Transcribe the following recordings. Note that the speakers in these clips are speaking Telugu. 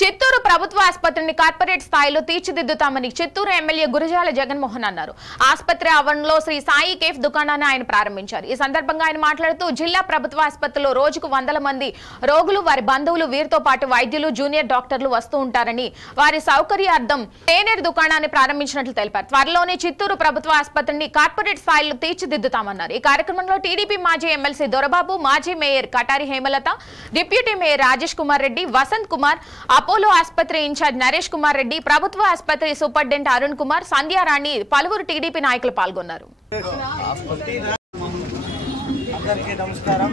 చిత్తూరు ప్రభుత్వ ఆసుపత్రిని కార్పొరేట్ స్థాయిలో తీర్చిదిద్దుతామని చిత్తూరు ఎమ్మెల్యే గురజాల జగన్మోహన్ అన్నారు. ఆసుపత్రి ఆవరణలో శ్రీ సాయి కేఫ్ దుకాణాన్ని ఆయన ప్రారంభించారు. ఈ సందర్భంగా ఆయన మాట్లాడుతూ జిల్లా ప్రభుత్వ ఆసుపత్రిలో రోజుకు 100 మంది రోగులు, వారి బంధువులు, వీరితో పాటు వైద్యులు, జూనియర్ డాక్టర్లు వస్తూ ఉంటారని, వారి సౌకర్యార్థం తేనేరు దుకాణాన్ని ప్రారంభించినట్లు తెలిపారు. త్వరలోనే చిత్తూరు ప్రభుత్వ ఆసుపత్రిని కార్పొరేట్ స్థాయిలో తీర్చిదిద్దుతామన్నారు. ఈ కార్యక్రమంలో టీడీపీ మాజీ ఎమ్మెల్సీ దొరబాబు, మాజీ mayor Katari Hemalatha, deputy mayor Rajesh Kumar Reddy, Vasanth Kumar, Apollo ఆసుపత్రి ఇన్ఛార్జ్ నరేష్ కుమార్ రెడ్డి, ప్రభుత్వ ఆసుపత్రి సూపరింటెండెంట్ అరుణ్ కుమార్, సంధ్యారాణి, పలువురు టీడీపీ నాయకులు పాల్గొన్నారు. అందరికీ నమస్కారం.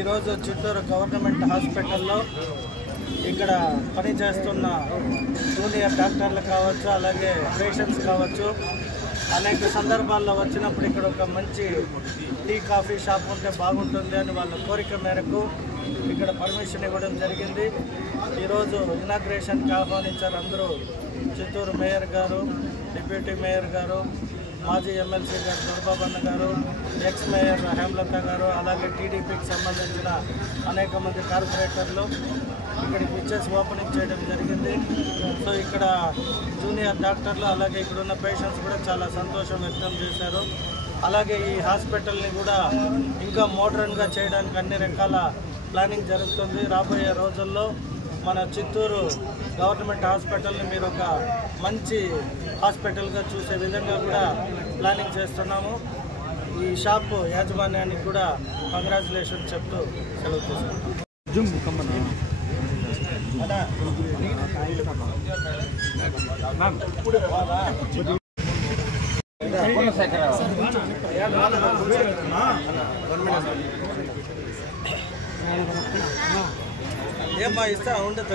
ఈరోజు చిత్తూరు గవర్నమెంట్ హాస్పిటల్లో ఇక్కడ పనిచేస్తున్న జూనియర్ డాక్టర్లు కావచ్చు, అలాగే పేషెంట్స్ కావచ్చు, అనేక సందర్భాల్లో వచ్చినప్పుడు ఇక్కడ ఒక మంచి టీ కాఫీ షాప్ ఉంటే బాగుంటుంది అని వాళ్ళ కోరిక మేరకు ఇక్కడ పర్మిషన్ ఇవ్వడం జరిగింది. ఈరోజు ఇనాగ్రేషన్కి ఆహ్వానించారు అందరూ. చిత్తూరు మేయర్ గారు, డిప్యూటీ మేయర్ గారు, మాజీ ఎమ్మెల్సీ గారు దొరబాబు అన్న గారు, ఎక్స్ మేయర్ హేమలత గారు, అలాగే టీడీపీకి సంబంధించిన అనేక మంది కార్పొరేటర్లు ఇక్కడికి వచ్చేసి ఓపెనింగ్ చేయడం జరిగింది. సో ఇక్కడ జూనియర్ డాక్టర్లు అలాగే ఇక్కడున్న పేషెంట్స్ కూడా చాలా సంతోషం వ్యక్తం చేశారు. అలాగే ఈ హాస్పిటల్ని కూడా ఇంకా మోడర్న్గా చేయడానికి అన్ని రకాల ప్లానింగ్ జరుగుతుంది. రాబోయే రోజుల్లో మన చిత్తూరు గవర్నమెంట్ హాస్పిటల్ని మీరు ఒక మంచి హాస్పిటల్గా చూసే విధంగా కూడా ప్లానింగ్ చేస్తున్నాము. ఈ షాపు యాజమాన్యానికి కూడా కంగ్రాచులేషన్ చెప్తూ సెలవు తీసుకుంటాం. ఏమ్మా ఇస్తా ఉండదు.